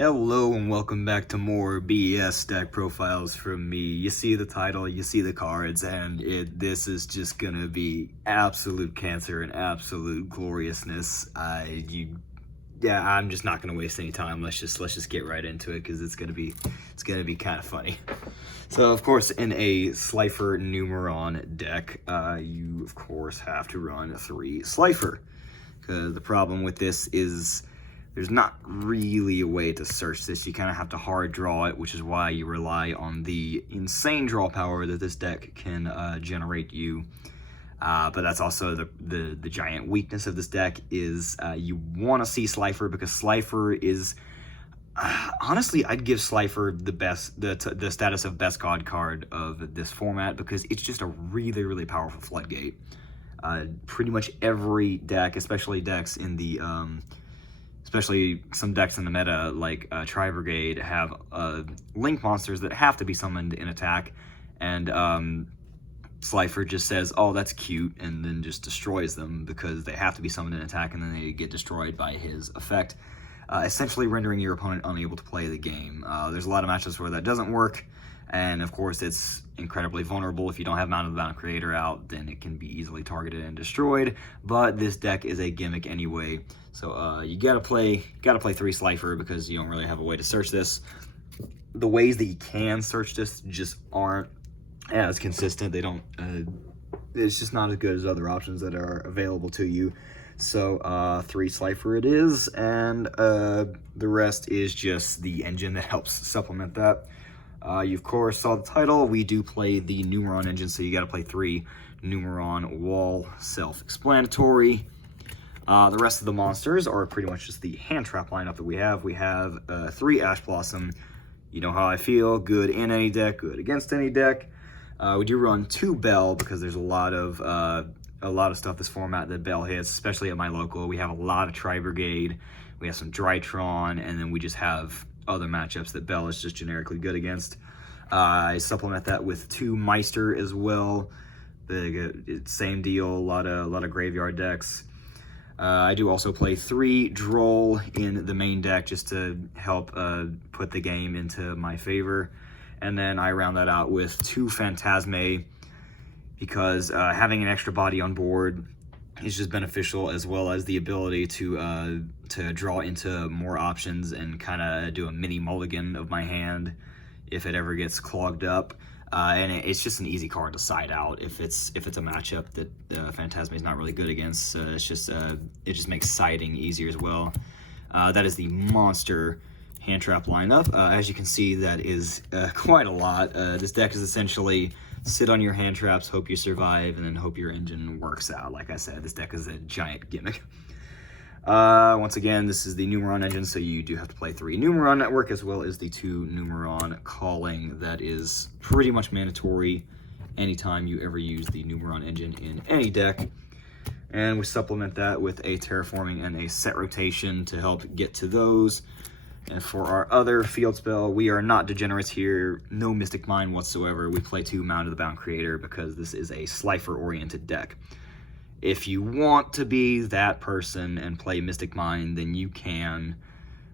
Hello and welcome back to more BS deck profiles from me. You see the title, you see the cards, and this is just gonna be absolute cancer and absolute gloriousness. I'm just not gonna waste any time. Let's just get right into it because it's gonna be kind of funny. So of course, in a Slifer Numeron deck, you of course have to run 3 Slifer, because the problem with this is there's not really a way to search this. You kind of have to hard draw it, which is why you rely on the insane draw power that this deck can generate you. But that's also the giant weakness of this deck is you want to see Slifer, because Slifer is honestly, I'd give Slifer the status of best god card of this format, because it's just a really powerful floodgate. Pretty much every deck, especially some decks in the meta, like Tri-Brigade, have link monsters that have to be summoned in attack, and Slifer just says, oh, that's cute, and then just destroys them because they have to be summoned in attack, and then they get destroyed by his effect, essentially rendering your opponent unable to play the game. There's a lot of matchups where that doesn't work, and of course it's incredibly vulnerable. If you don't have Mound of the Bound Creator out, then it can be easily targeted and destroyed, but this deck is a gimmick anyway. So you gotta play 3 Slifer because you don't really have a way to search this. The ways that you can search this just aren't as consistent. They don't. It's just not as good as other options that are available to you. So 3 Slifer it is, and the rest is just the engine that helps supplement that. You of course saw the title. We do play the Numeron engine, so you gotta play 3 Numeron wall, self-explanatory. The rest of the monsters are pretty much just the hand trap lineup that we have. We have 3 Ash Blossom. You know how I feel, good in any deck, good against any deck. We do run 2 Bell because there's a lot of stuff this format that Bell hits, especially at my local. We have a lot of Tri-Brigade, we have some Drytron, and then we just have other matchups that Bell is just generically good against. I supplement that with 2 Meister as well. The same deal, a lot of graveyard decks. I do also play 3 Droll in the main deck just to help put the game into my favor. And then I round that out with 2 Phantasme, because having an extra body on board is just beneficial, as well as the ability to draw into more options and kind of do a mini mulligan of my hand if it ever gets clogged up. And it's just an easy card to side out if it's a matchup that Phantasme is not really good against. It just makes siding easier as well. That is the monster hand trap lineup. As you can see, that is quite a lot. This deck is essentially sit on your hand traps, hope you survive, and then hope your engine works out. Like I said, this deck is a giant gimmick. Once again, this is the Numeron engine, so you do have to play 3 Numeron Network, as well as the 2 Numeron Calling. That is pretty much mandatory anytime you ever use the Numeron engine in any deck. And we supplement that with a Terraforming and a Set Rotation to help get to those. And for our other field spell, we are not degenerates here, no Mystic Mine whatsoever. We play 2 Mound of the Bound Creator because this is a Slifer-oriented deck. If you want to be that person and play Mystic Mine, then you can,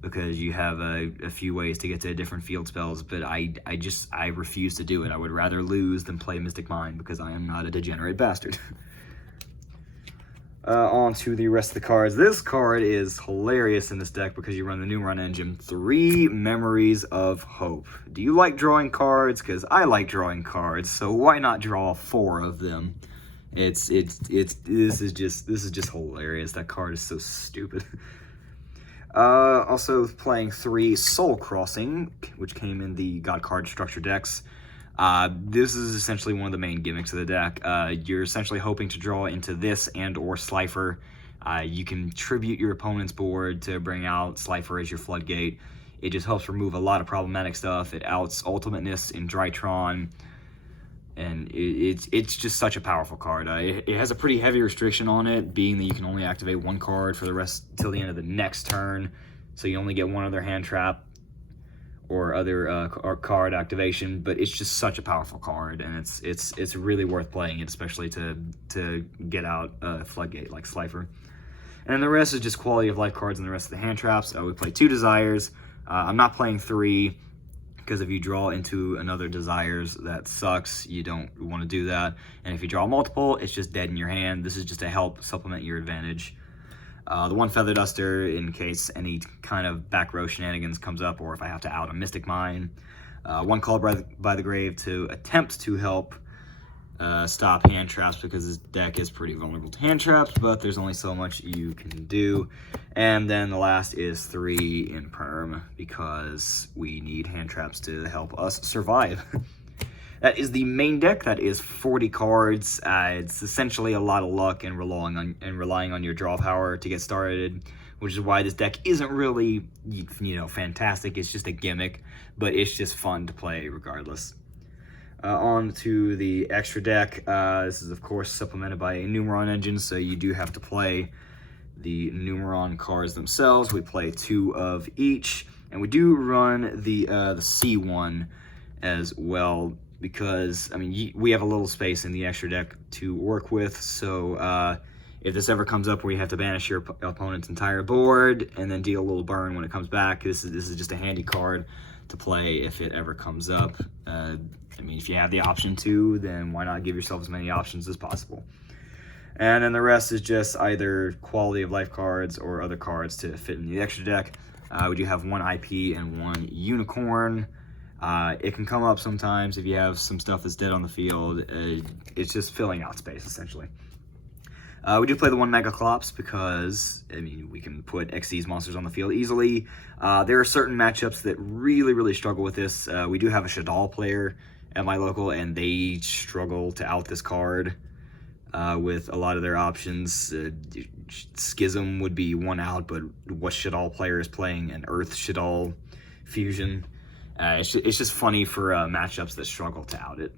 because you have a few ways to get to different field spells, but I refuse to do it. I would rather lose than play Mystic Mine because I am not a degenerate bastard. On to the rest of the cards. This card is hilarious in this deck because you run the Numeron engine. 3 Memories of Hope. Do you like drawing cards? Because I like drawing cards, so why not draw 4 of them? This is just hilarious. That card is so stupid. Also playing 3 Soul Crossing, which came in the God card structure decks. This is essentially one of the main gimmicks of the deck. You're essentially hoping to draw into this and or Slifer. You can tribute your opponent's board to bring out Slifer as your floodgate. It just helps remove a lot of problematic stuff. It outs Ultimateness in Drytron, and it's just such a powerful card. It has a pretty heavy restriction on it, being that you can only activate 1 card for the rest till the end of the next turn, so you only get 1 other hand trap or other card activation. But it's just such a powerful card, and it's really worth playing it, especially to get out a floodgate like Slifer. And then the rest is just quality of life cards and the rest of the hand traps. We play 2 Desires, I'm not playing 3 because if you draw into another Desires, that sucks. You don't want to do that. And if you draw multiple, it's just dead in your hand. This is just to help supplement your advantage. The 1 Feather Duster in case any kind of back row shenanigans comes up, or if I have to out a Mystic Mine. 1 Called by the Grave to attempt to help stop hand traps, because this deck is pretty vulnerable to hand traps, but there's only so much you can do. And then the last is 3 in Perm, because we need hand traps to help us survive. That is the main deck. That is 40 cards. It's essentially a lot of luck and relying on your draw power to get started, which is why this deck isn't really, fantastic. It's just a gimmick, but it's just fun to play regardless. On to the extra deck. This is, of course, supplemented by a Numeron engine, so you do have to play the Numeron cards themselves. We play 2 of each, and we do run the C1 as well, because, we have a little space in the extra deck to work with, so if this ever comes up where you have to banish your opponent's entire board and then deal a little burn when it comes back, this is just a handy card to play if it ever comes up. If you have the option to, then why not give yourself as many options as possible? And then the rest is just either quality of life cards or other cards to fit in the extra deck. We do have 1 IP and 1 Unicorn. It can come up sometimes if you have some stuff that's dead on the field. It's just filling out space, essentially. We do play the 1 Megaclops because, we can put Xyz monsters on the field easily. There are certain matchups that really struggle with this. We do have a Shadal player at my local, and they struggle to out this card with a lot of their options. Schism would be 1 out, but what Shadal player is playing an Earth Shadal fusion? It's just funny for matchups that struggle to out it.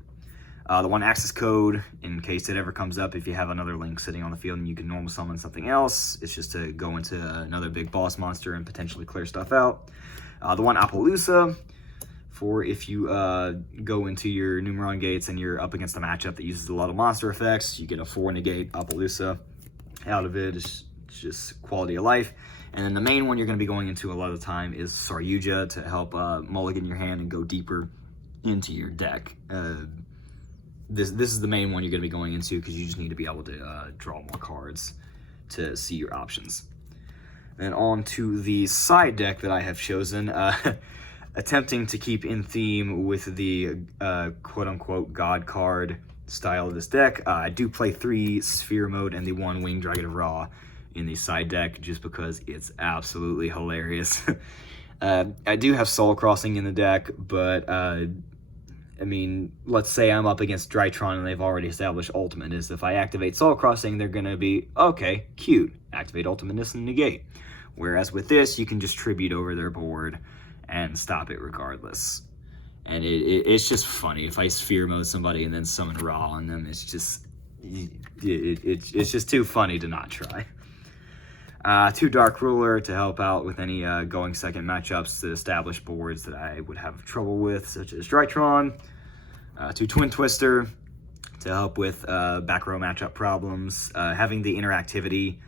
The 1 Access Code, in case it ever comes up, if you have another Link sitting on the field and you can normal summon something else, it's just to go into another big boss monster and potentially clear stuff out. The 1 Appaloosa, for if you go into your Numeron gates and you're up against a matchup that uses a lot of monster effects, you get a 4 negate Appaloosa out of it. It's just quality of life. And then the main one you're going to be going into a lot of the time is Saryuja to help mulligan your hand and go deeper into your deck. This is the main one you're going to be going into, because you just need to be able to draw more cards to see your options. Then on to the side deck that I have chosen, attempting to keep in theme with the quote-unquote God card style of this deck. I do play 3 Sphere Mode and the 1 Winged Dragon of Ra in the side deck, just because it's absolutely hilarious. I do have Soul Crossing in the deck, but let's say I'm up against Drytron and they've already established Ultimateness. If I activate Soul Crossing, they're going to be, okay, cute, activate Ultimateness and negate. Whereas with this, you can just tribute over their board and stop it regardless. And it's just funny. If I Sphere Mode somebody and then summon Ra on them, it's just too funny to not try. 2 Dark Ruler to help out with any going second matchups to establish boards that I would have trouble with, such as Drytron. 2 Twin Twister to help with back row matchup problems. Having the interactivity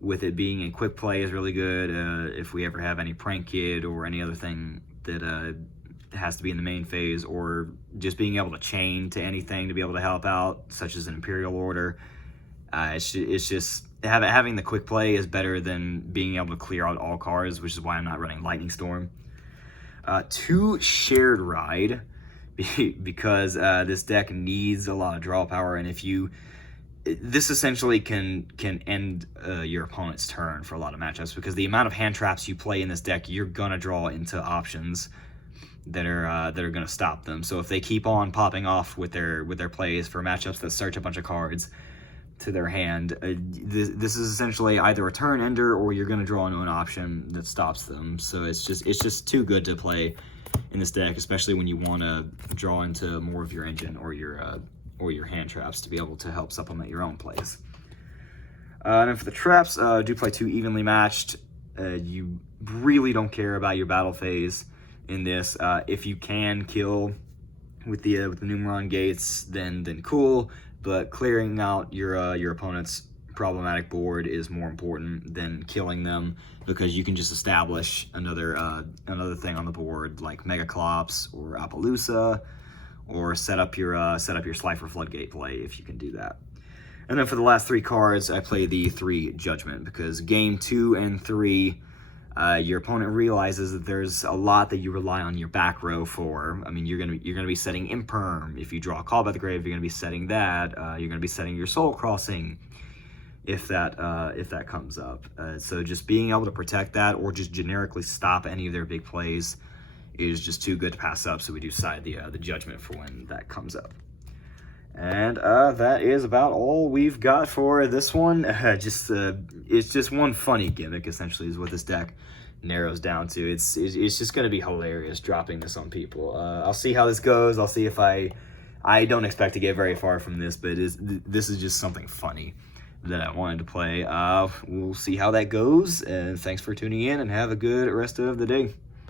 with it being a quick play is really good. If we ever have any Prank Kid or any other thing that has to be in the main phase, or just being able to chain to anything to be able to help out, such as an Imperial Order. It's just having the quick play is better than being able to clear out all cards, which is why I'm not running Lightning Storm. 2 Shared Ride, because this deck needs a lot of draw power, and this essentially can end your opponent's turn for a lot of matchups, because the amount of hand traps you play in this deck, you're gonna draw into options that are gonna stop them. So if they keep on popping off with their plays for matchups that search a bunch of cards to their hand, this is essentially either a turn ender or you're going to draw into an option that stops them. So it's just too good to play in this deck, especially when you want to draw into more of your engine or your hand traps to be able to help supplement your own plays. And then for the traps, do play 2 Evenly Matched. You really don't care about your battle phase in this. If you can kill with the Numeron gates, then cool. But clearing out your opponent's problematic board is more important than killing them, because you can just establish another thing on the board like Megaclops or Appaloosa, or set up your Slifer Floodgate play if you can do that. And then for the last 3 cards, I play the 3 Judgment, because game 2 and 3, your opponent realizes that there's a lot that you rely on your back row for. I mean, you're gonna be setting Imperm. If you draw a call by the grave, you're gonna be setting that. You're gonna be setting your Soul Crossing if that comes up. So just being able to protect that, or just generically stop any of their big plays, is just too good to pass up. So we do side the Judgment for when that comes up. And that is about all we've got for this one. It's just one funny gimmick, essentially, is what this deck narrows down to. It's just going to be hilarious dropping this on people. I'll see how this goes. I'll see if I don't expect to get very far from this, but this is just something funny that I wanted to play. We'll see how that goes, and thanks for tuning in, and have a good rest of the day.